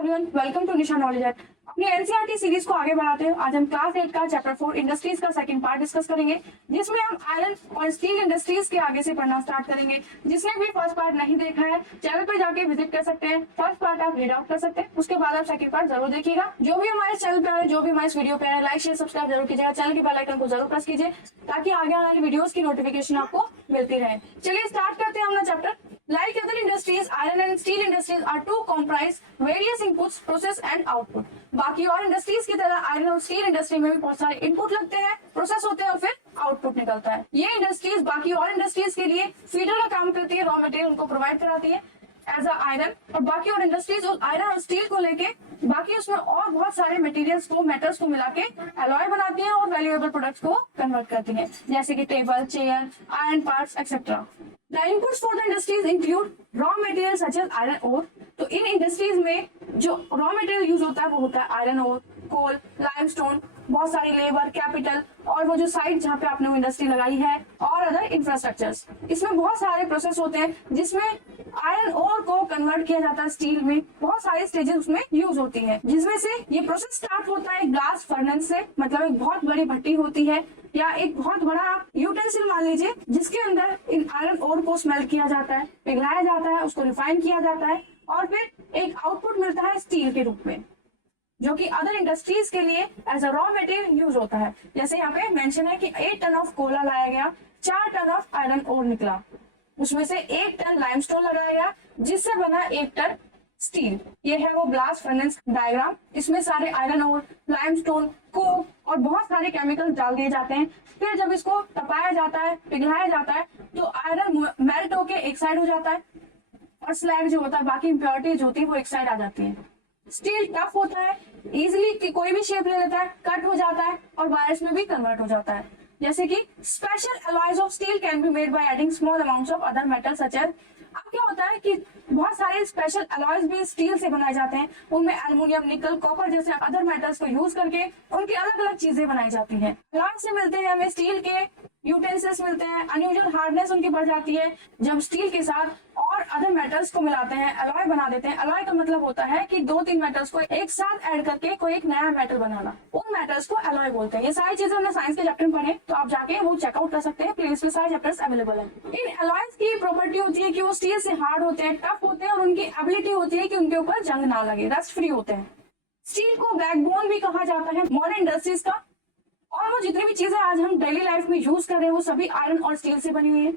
Everyone, welcome to Nisha knowledge at. अपनी NCERT series को आगे बढ़ाते हैं। आज हम क्लास 8 का चैप्टर 4 इंडस्ट्रीज का सेकंड पार्ट डिस्कस करेंगे, जिसमें हम आयरन और स्टील इंडस्ट्रीज के आगे से पढ़ना स्टार्ट करेंगे। जिसने भी फर्स्ट पार्ट नहीं देखा है, चैनल पर जाके विजिट कर सकते हैं। फर्स्ट पार्ट आप रीड आउट कर सकते हैं, उसके बाद आप सेकंड पार्ट जरूर देखिएगा। जो भी हमारे चैनल पे है, जो भी हमारे वीडियो पे है, लाइक शेयर सब्सक्राइब जरूर कीजिएगा। चैनल के बेल आइकन को जरूर प्रेस कीजिए ताकि आगे आने वाली वीडियोस की नोटिफिकेशन आपको मिलती रहे। चलिए स्टार्ट करते हैं अपना chapter. Like other industries, iron and steel industries are to comprise various inputs, process and output. बाकी और इंडस्ट्रीज की तरह आयरन और स्टील इंडस्ट्री में भी बहुत सारे इनपुट लगते हैं, प्रोसेस होते हैं और फिर आउटपुट निकलता है। ये इंडस्ट्रीज बाकी और इंडस्ट्रीज के लिए फीडर का काम करती है, रॉ मटेरियल उनको प्रोवाइड कराती है एज अ आयरन। और बाकी और इंडस्ट्रीज और आयरन और स्टील को लेके बाकी उसमें और बहुत सारे मटेरियल्स को, मेटल्स को मिला के एलॉय बनाती हैं और वैल्यूएबल प्रोडक्ट्स को कन्वर्ट करती हैं, जैसे कि table, chair, iron parts etcetera. The inputs for the industries include raw materials such as iron ore। तो इन इंडस्ट्रीज में जो रॉ मटेरियल यूज होता है वो होता है आयरन ओर, कोल, लाइमस्टोन, बहुत सारी लेबर, कैपिटल और वो जो साइट जहाँ पे आपने वो इंडस्ट्री लगाई है और अदर इंफ्रास्ट्रक्चर्स। इसमें बहुत सारे प्रोसेस होते हैं जिसमें आयरन ओर को कन्वर्ट किया जाता है स्टील में। बहुत सारे स्टेजेस उसमें यूज होती है, जिसमें से ये प्रोसेस स्टार्ट होता है ग्लास फर्नेस से, मतलब एक बहुत बड़ी भट्टी होती है या एक बहुत बड़ा यूटेंसिल मान लीजिए, जिसके अंदर इन आयरन ओर को स्मेल्ट किया जाता है, पिघलाया जाता है, उसको रिफाइन किया जाता है और फिर एक आउटपुट मिलता है स्टील के रूप में, जो कि अदर इंडस्ट्रीज के लिए as a raw material use होता है। जैसे यहाँ पे मेंशन है कि 8 टन ऑफ कोला लाया गया, 4 टन ऑफ आयरन ओर निकला, उसमें से 1 टन लाइमस्टोन लगाया गया जिससे बना 1 टन स्टील। ये है वो ब्लास्ट फर्नेस डायग्राम। इसमें सारे आयरन ओर, लाइमस्टोन, कोक और बहुत सारे केमिकल्स डाल दिए जाते हैं। फिर जब इसको तपाया जाता है, पिघलाया जाता है, तो आयरन मेल्ट होके एक साइड हो जाता है और स्लैग जो होता है, बाकी इंप्योरिटीज होती है, वो एक साइड आ जाती है। स्टील टफ होता है, इजिली कोई भी शेप ले लेता है, कट हो जाता है और वायर्स में भी कन्वर्ट हो जाता है। जैसे कि special alloys of steel can be made by adding small amounts of other metal such as. अब क्या होता है कि बहुत सारे स्पेशल अलॉयज भी स्टील से बनाए जाते हैं, उनमें एल्युमिनियम, निकल, कॉपर जैसे अदर मेटल्स को यूज करके उनकी अलग अलग चीजें बनाई जाती हैं। अलॉय से मिलते हैं हमें स्टील के यूटेंसिल्स मिलते हैं, अनयूजुअल हार्डनेस उनकी बढ़ जाती है जब स्टील के साथ और अदर मेटल्स को मिलाते हैं, अलॉय बना देते हैं। अलॉय का मतलब होता है कि 2-3 मेटल्स को एक साथ ऐड करके कोई एक नया मेटल बनाना, उन मेटल्स को अलॉय बोलते हैं। ये सारी चीजें हमने साइंस के चैप्टर में पढ़े, तो आप जाके वो चेकआउट कर सकते हैं, प्लेलिस्ट में सारे चैप्टर्स अवेलेबल है। इन अलॉयज की प्रॉपर्टी होती है कि वो स्टील से हार्ड होते हैं, टफ होते हैं और उनकी एबिलिटी होती है कि उनके ऊपर जंग ना लगे, रस्ट फ्री होते हैं। स्टील को बैकबोन भी कहा जाता है मॉडर्न इंडस्ट्रीज का, और वो जितनी भी चीजें आज हम डेली लाइफ में यूज कर रहे हैं वो सभी आयरन और स्टील से बनी हुई है,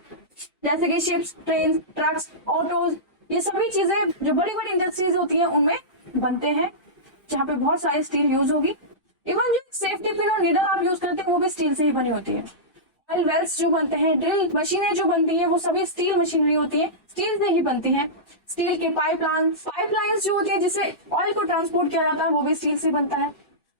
जैसे कि शिप्स, ट्रेन, ट्रक्स, ऑटोज, ये सभी चीजें जो बड़ी बड़ी इंडस्ट्रीज होती हैं उनमें बनते हैं, जहाँ पे बहुत सारी स्टील यूज होगी। इवन जो सेफ्टी पिन और नीडल आप यूज करते हैं वो भी स्टील से ही बनी होती है। ऑयल वेल्स जो बनते हैं, ड्रिल मशीनें जो बनती हैं, वो सभी स्टील मशीनरी होती है, स्टील से ही बनती है। स्टील के पाइपलाइंस जो होती है जिससे ऑयल को ट्रांसपोर्ट किया जाता है, वो भी स्टील से बनता है।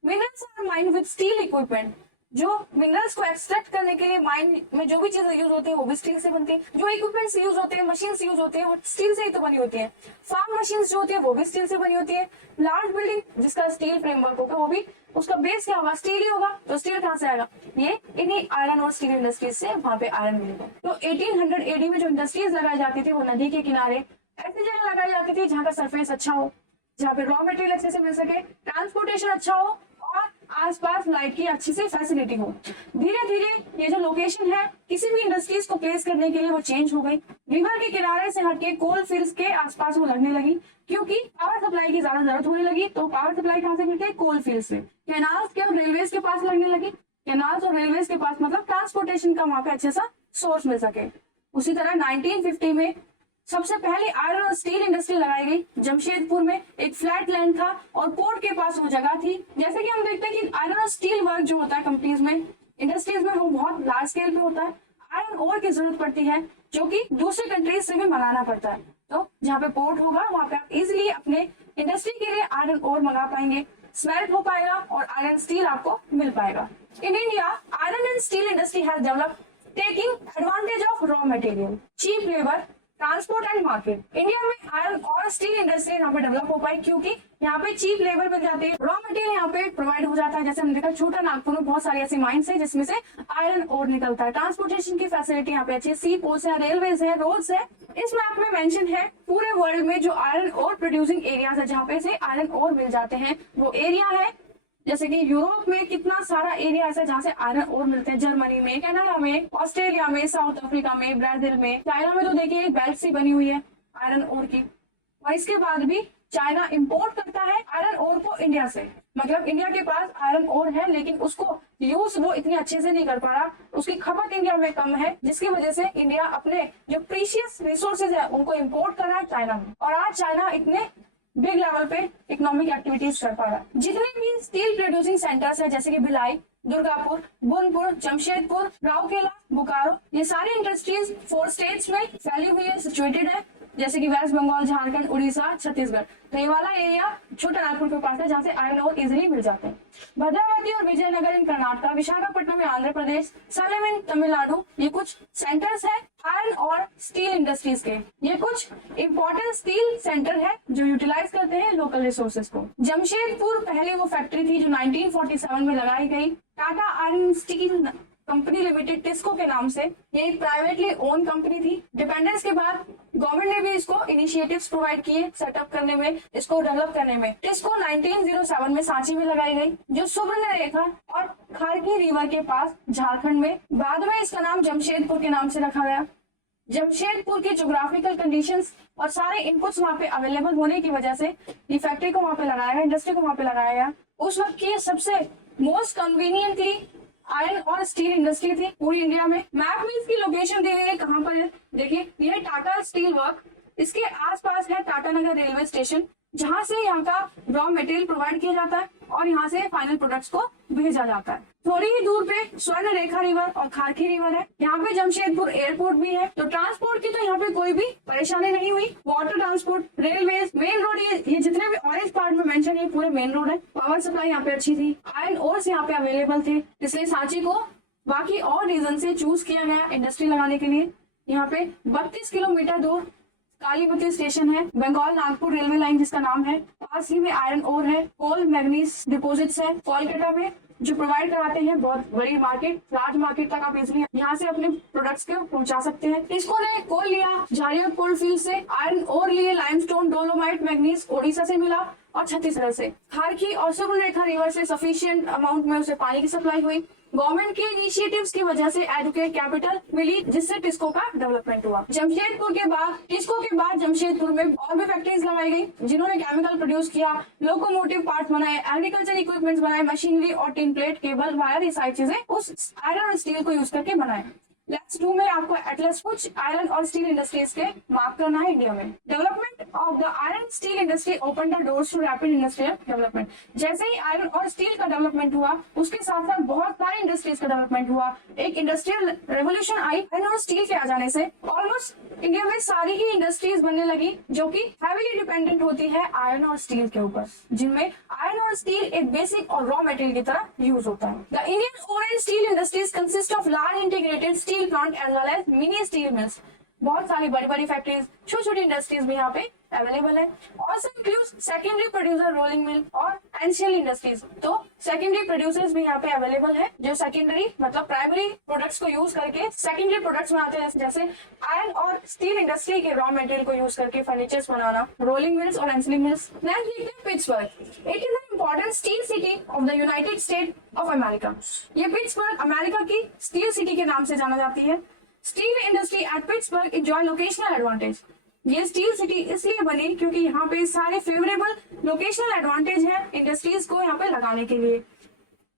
Minerals are mined with steel equipment. जो मिनरल्स को एक्सट्रैक्ट करने के लिए माइन में जो भी चीजें यूज होती है वो भी स्टील से बनती है। जो इक्विपमेंट्स यूज होते हैं, मशीन्स यूज होते हैं, वो स्टील से ही तो बनी होती है। फार्म मशीन्स जो होती है वो भी स्टील से बनी होती है। लार्ज बिल्डिंग जिसका स्टील फ्रेमवर्क होगा वो भी, उसका बेस क्या होगा, स्टील ही होगा। तो स्टील कहाँ से आएगा, ये इन्हीं आयरन और स्टील इंडस्ट्रीज से वहां पे आयरन मिलेगा। तो 1800 AD में जो इंडस्ट्रीज लगाई जाती थी वो नदी के किनारे ऐसी जगह लगाई जाती थी जहाँ का सरफेस अच्छा हो, जहाँ पे रॉ मटेरियल अच्छे से मिल सके, ट्रांसपोर्टेशन अच्छा हो और आसपास लाइट की अच्छी से फैसिलिटी हो। धीरे धीरे ये जो लोकेशन है किसी भी इंडस्ट्रीज को प्लेस करने के लिए वो चेंज हो गई। रिवर के किनारे से हटके कोल फील्ड्स के आसपास वो लगने लगी, क्योंकि पावर सप्लाई की ज्यादा जरूरत होने लगी। तो पावर सप्लाई कहाँ से मिलती है, कोल फील्ड से। कैनाल्स के और रेलवेज के पास लगने लगी। कैनाल्स और रेलवेज के पास मतलब ट्रांसपोर्टेशन का वहां पे अच्छे सा सोर्स मिल सके। उसी तरह 1950 में सबसे पहले आयरन और स्टील इंडस्ट्री लगाई गई जमशेदपुर में। एक फ्लैट लैंड था और पोर्ट के पास वो जगह थी। जैसे कि हम देखते हैं कि आयरन और स्टील वर्क जो होता है कंपनीज में, इंडस्ट्रीज में, वो बहुत लार्ज स्केल पे होता है। आयरन ओर की जरूरत पड़ती है जो कि दूसरे कंट्रीज से भी मंगाना पड़ता है। तो जहाँ पे पोर्ट होगा वहां पे आप इजिली अपने इंडस्ट्री के लिए आयरन ओर मंगा पाएंगे, स्मेल्ट हो पाएगा और आयरन स्टील आपको मिल पाएगा। In India iron and steel industry has developed taking advantage of raw material, cheap labour, transport and market. India में आयरन और स्टील इंडस्ट्री यहाँ पे डेवलप हो पाई क्योंकि यहाँ पे चीप लेबर मिल जाती है, रॉ मटेरियल यहाँ पे प्रोवाइड हो जाता है। जैसे हमने देखा छोटा नागपुर में बहुत सारी ऐसी माइंस है जिसमें से आयरन और निकलता है। ट्रांसपोर्टेशन की फैसिलिटी यहाँ पे अच्छी है, सी पोस्ट है, रेलवेज है, रोड्स है। इस मैप में मेंशन है पूरे वर्ल्ड में जो आयरन और प्रोड्यूसिंग एरियाज है जहाँ पे से आयरन और मिल जाते हैं वो एरिया है। जैसे कि यूरोप में कितना सारा एरिया ऐसा जहाँ से आयरन और मिलते हैं, जर्मनी में, कनाडा में, ऑस्ट्रेलिया में, साउथ अफ्रीका में, ब्राजील में, चाइना में तो देखिए एक बेल्ट सी बनी हुई है आयरन और की। और इसके बाद भी चाइना इंपोर्ट करता है आयरन और को इंडिया से। मतलब इंडिया के पास आयरन और है लेकिन उसको यूज वो इतनी अच्छे से नहीं कर पा रहा, उसकी खपत इंडिया में कम है, जिसकी वजह से इंडिया अपने जो प्रीशियस रिसोर्सेज है उनको इंपोर्ट कर रहा है चाइना में। और आज चाइना इतने बिग लेवल पे इकोनॉमिक एक्टिविटीज कर पा रहा है। जितने भी स्टील प्रोड्यूसिंग सेंटर्स है जैसे कि भिलाई, दुर्गापुर, बुनपुर, जमशेदपुर, राउरकेला, बोकारो, ये सारी इंडस्ट्रीज 4 स्टेट्स में फैली हुई है, सिचुएटेड है। जैसे कि वेस्ट बंगाल, झारखंड, उड़ीसा, छत्तीसगढ़। तो ये वाला एरिया छोटा नागपुर के पास है जहाँ से आयरन और इजिली मिल जाते हैं। भद्रावती और विजयनगर इन कर्नाटका, विशाखापट्टनम में आंध्र प्रदेश, सलेम इन तमिलनाडु, ये कुछ सेंटर्स है आयरन और स्टील इंडस्ट्रीज के। ये कुछ इंपॉर्टेंट स्टील सेंटर है जो यूटिलाइज करते हैं लोकल रिसोर्सेज को। जमशेदपुर पहले वो फैक्ट्री थी जो 1947 में लगाई गई Tata iron steel company limited, TISCO के नाम से। ये एक प्राइवेटली ओन कंपनी थी। डिपेंडेंस के बाद गवर्नमेंट ने भी इसको इनिशिएटिव्स प्रोवाइड किए सेटअप करने में, इसको डेवलप करने में। टिस्को 1907 में सांची में लगाई गई जो सुवर्णरेखा और खारकी रिवर के पास झारखंड में। बाद में इसका नाम जमशेदपुर के नाम से रखा गया। जमशेदपुर की ज्योग्राफिकल कंडीशंस और सारे इनपुट्स वहाँ पे अवेलेबल होने की वजह से ये फैक्ट्री को वहाँ पे लगाया गया, इंडस्ट्री को वहाँ पे लगाया गया। उस वक्त की सबसे मोस्ट कन्वीनियंटली आयरन और स्टील इंडस्ट्री थी पूरी इंडिया में। मैप में इसकी लोकेशन दी गई है, कहाँ पर है देखिए, यह टाटा स्टील वर्क, इसके आसपास है टाटा नगर रेलवे स्टेशन जहाँ से यहाँ का रॉ मटेरियल प्रोवाइड किया जाता है और यहाँ से फाइनल प्रोडक्ट्स को भेजा जाता है। थोड़ी ही दूर पे स्वर्ण रेखा रिवर और खारकी रिवर है। यहाँ पे जमशेदपुर एयरपोर्ट भी है, तो ट्रांसपोर्ट की तो यहाँ पे कोई भी परेशानी नहीं हुई। Water transport, railway, main road, ये जितने भी ऑरेंज पार्ट में मेंशन है पूरे मेन रोड है। पावर सप्लाई यहाँ पे अच्छी थी, आयरन ओर्स यहाँ पे अवेलेबल थे, इसलिए सांची को बाकी और रीजन से चूज किया गया इंडस्ट्री लगाने के लिए। यहाँ पे 32 किलोमीटर दूर कालीपति स्टेशन है, बंगाल नागपुर रेलवे लाइन जिसका नाम है। पास ही में आयरन ओर है, कोल मैग्नीज डिपोजिट्स है कोलकाता में जो प्रोवाइड कराते हैं बहुत बड़ी मार्केट, लार्ज मार्केट तक आप इजिली यहाँ से अपने प्रोडक्ट्स को पहुंचा सकते हैं। इसको ने कोल लिया झारिया कोल फील्ड से, आयरन ओर लिए लाइमस्टोन, डोलोमाइट, मैग्नीज ओडिशा से मिला और छत्तीसगढ़ से। खारकी और सुवर्णरेखा रिवर से सफिशिएंट अमाउंट में उसे पानी की सप्लाई हुई। गवर्नमेंट के इनिशिएटिव्स की वजह से एडुकेट कैपिटल मिली जिससे टिस्को का डेवलपमेंट हुआ। जमशेदपुर के बाद, टिस्को के बाद जमशेदपुर में और भी फैक्ट्रीज लगाई गई जिन्होंने केमिकल प्रोड्यूस किया, लोकोमोटिव पार्ट्स बनाए, एग्रीकल्चर इक्विपमेंट्स बनाए, मशीनरी और टिन प्लेट, केबल, वायर, ये सारी चीजें उस आयरन और स्टील को यूज करके बनाए। लेट्स डू में आपको एटलस कुछ आयरन और स्टील इंडस्ट्रीज के मार्क करना है इंडिया में। Development of the iron steel industry open the doors to rapid industrial development. जैसे ही आयरन और स्टील का डेवलपमेंट हुआ उसके साथ साथ बहुत सारी इंडस्ट्रीज का डेवलपमेंट हुआ। एक इंडस्ट्रियल रेवोल्यूशन आई आयरन और स्टील के आ जाने से। ऑलमोस्ट इंडिया में सारी ही इंडस्ट्रीज बनने लगी जो कि हैवीली डिपेंडेंट होती है आयरन और स्टील के ऊपर, जिनमें आयरन और स्टील एक बेसिक और रॉ मटेरियल की तरह यूज होता है। The Indian ore and steel industries consist of large integrated steel plant as well as mini steel mills. बहुत सारी बड़ी बड़ी फैक्ट्रीज, छोटी छोटी इंडस्ट्रीज भी यहाँ पे अवेलेबल है। Also includes secondary producer rolling mill और एंशियल इंडस्ट्रीज। तो सेकेंडरी प्रोड्यूसर्स भी यहाँ पे अवेलेबल है जो सेकेंडरी मतलब प्राइमरी प्रोडक्ट्स को यूज करके सेकेंडरी प्रोडक्ट्स बनाते हैं, जैसे आयरन और स्टील इंडस्ट्री के रॉ मटेरियल को यूज करके फर्नीचर्स बनाना, रोलिंग मिल्स और एंशियल मिल्स। नेक्स्ट देखते हैं Pittsburgh. It is an important steel city of the United state of America. ये पिट्सबर्ग अमेरिका की स्टील सिटी के नाम से जाना जाती है। Steel industry at Pittsburgh enjoy locational advantage. ये स्टील सिटी इसलिए बनी क्योंकि यहाँ पे सारे फेवरेबल लोकेशनल एडवांटेज है इंडस्ट्रीज को यहाँ पे लगाने के लिए।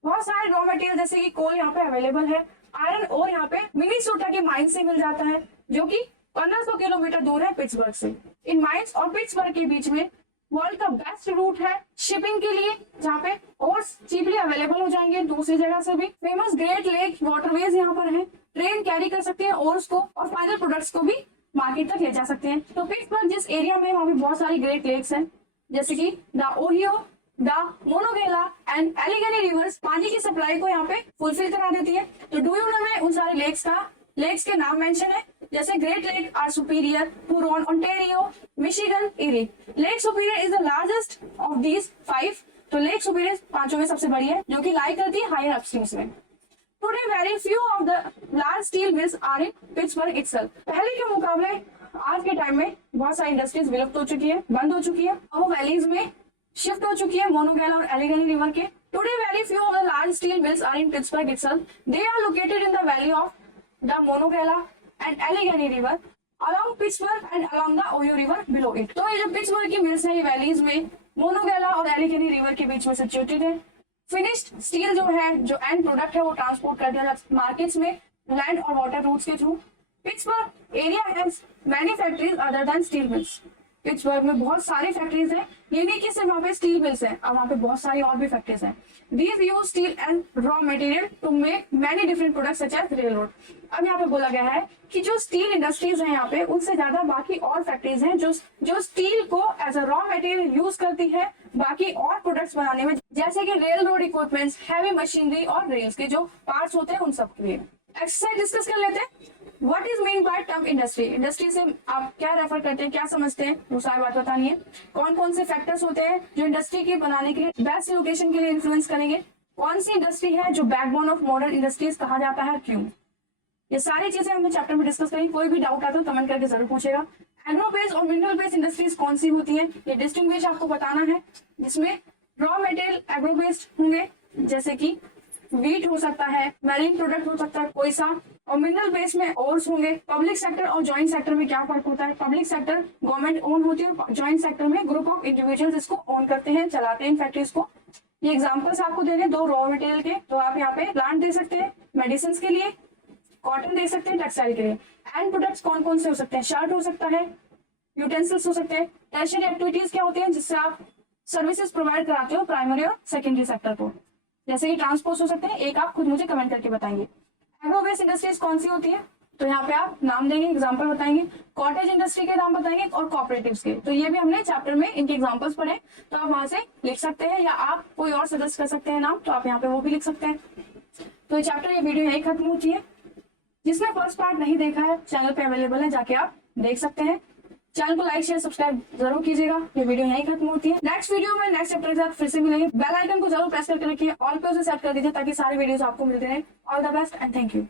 बहुत सारे रॉ मटेरियल जैसे कि कोल यहाँ पे अवेलेबल है, आयरन और यहाँ पे मिनीसोटा के माइन से मिल जाता है जो कि 1500 किलोमीटर दूर है पिट्सबर्ग से। इन माइंस और पिट्सबर्ग के बीच में वर्ल्ड का बेस्ट रूट है शिपिंग के लिए, जहाँ पे ओर्स चीपली अवेलेबल हो जाएंगे दूसरी जगह से भी। फेमस ग्रेट लेक वाटरवेज यहाँ पर है, ट्रेन कैरी कर सकते हैं ओर्स को और फाइनल प्रोडक्ट्स को भी मार्केट तक ले जा सकते हैं। तो पिट्सबर्ग जिस एरिया में वहाँ पे बहुत सारी ग्रेट लेक्स हैं जैसे कि the Ohio, the Monongahela and Allegheny rivers पानी की सप्लाई को यहाँ पे फुलफिल करा देती है। तो डू यू नो में उन सारे लेक्स के नाम मेंशन है जैसे Great Lake are Superior, Huron, Ontario, Michigan, Erie. Lake Superior is the largest of these 5। तो लेक सुपीरियर पांचों में सबसे बड़ी है, जो कि लाई करती है हायर अपस्ट्रीम्स में। Today very few of the large steel mills are in Pittsburgh itself. पहले के मुकाबले आज के टाइम में बहुत सारी इंडस्ट्रीज विलुप्त हो चुकी है, बंद हो चुकी है, और वो वैलीज में शिफ्ट हो चुकी है, मोनोगेला और एलिगनी रिवर के। Today very few of the large steel mills are in Pittsburgh itself. They are located in the valley of the Monongahela and Allegheny river along Pittsburgh and along the Ohio River below it। तो ये जो Pittsburgh की mills है, ये valleys में मोनोगेला और Allegheny river के बीच में सिचुएटेड है। फिनिश्ड स्टील जो है, जो एंड प्रोडक्ट है, वो ट्रांसपोर्ट कर दिया जाता है मार्केट्स में लैंड और वाटर रूट्स के through. Pittsburgh area has many factories other than steel mills. Pittsburgh में बहुत सारी फैक्ट्रीज हैं, ये नहीं कि सिर्फ वहाँ पे स्टील मिल्स हैं, और वहाँ पे बहुत सारी और भी फैक्ट्रीज हैं। These use steel and raw material to make many different products such as railroad। अब यहाँ पे बोला गया है कि जो स्टील इंडस्ट्रीज हैं यहाँ पे, उनसे ज्यादा बाकी और फैक्ट्रीज हैं जो स्टील को as a raw material use करती है बाकी और प्रोडक्ट्स बनाने में, जैसे कि railroad equipments, heavy machinery और रेल्स के जो पार्ट्स होते हैं उन सब के लिए। एक्सरसाइज डिस्कस कर लेते हैं। What is mean by term industry? Industry से आप क्या रेफर करते हैं, क्या समझते हैं, वो सारी बात बतानी है। कौन कौन से फैक्टर्स होते हैं जो इंडस्ट्री के बनाने के लिए, बेस्ट लोकेशन के लिए इन्फ्लुएंस करेंगे। कौन सी इंडस्ट्री है जो बैकबोन ऑफ मॉडर्न इंडस्ट्रीज कहा जाता है, क्यों। ये सारी चीजें हमने चैप्टर में डिस्कस करेंगे। कोई भी डाउट आता है तो कमेंट करके जरूर पूछेगा। एग्रो बेस्ड और मिनरल बेस्ड इंडस्ट्रीज कौन सी होती है, ये डिस्टिंग्विश आपको बताना है, जिसमें रॉ मटेरियल एग्रो बेस्ड होंगे, जैसे कि वीट हो सकता है, मैरीन प्रोडक्ट हो सकता है, कोयसा, और मिनरल बेस में ओर्स होंगे। पब्लिक सेक्टर और जॉइंट सेक्टर में क्या फर्क होता है? पब्लिक सेक्टर गवर्नमेंट ओन होती है, जॉइंट सेक्टर में ग्रुप ऑफ इंडिविजुअल्स इसको ओन करते हैं, चलाते हैं इन फैक्ट्रीज को। ये एग्जांपल्स आपको दे रहे 2 रॉ मटेरियल के, तो आप यहाँ पे प्लांट दे सकते हैं मेडिसिन के लिए, कॉटन दे सकते हैं टेक्सटाइल के लिए। एंड प्रोडक्ट्स कौन कौन से हो सकते हैं? शर्ट हो सकता है, यूटेंसिल्स हो सकते हैं। टर्शियरी एक्टिविटीज क्या होती है, जिससे आप सर्विसेज प्रोवाइड कराते हो प्राइमरी और सेकेंडरी सेक्टर को, जैसे कि ट्रांसपोर्ट हो सकते हैं। एक आप खुद मुझे कमेंट करके बताएंगे। एग्रो बेस्ड इंडस्ट्रीज कौन सी होती है, तो यहाँ पे आप नाम देंगे, एग्जांपल बताएंगे, कॉटेज इंडस्ट्री के नाम बताएंगे और कॉपरेटिव्स के। तो ये भी हमने चैप्टर में इनके एग्जांपल्स पढ़े, तो आप वहां से लिख सकते हैं, या आप कोई और सजेस्ट कर सकते हैं नाम, तो आप यहाँ पे वो भी लिख सकते हैं। तो ये चैप्टर, ये वीडियो यही खत्म होती है। जिसने फर्स्ट पार्ट नहीं देखा है, चैनल पे अवेलेबल है, जाके आप देख सकते हैं। चैनल को लाइक शेयर सब्सक्राइब जरूर कीजिएगा। ये वीडियो यहीं खत्म होती है। नेक्स्ट वीडियो में नेक्स्ट चैप्टर के साथ फिर से मिलेंगे। बेल आइकन को जरूर प्रेस करके रखिए, ऑल पे उसे सेट कर दीजिए ताकि सारे वीडियोस आपको मिलते रहे। All the best and thank you.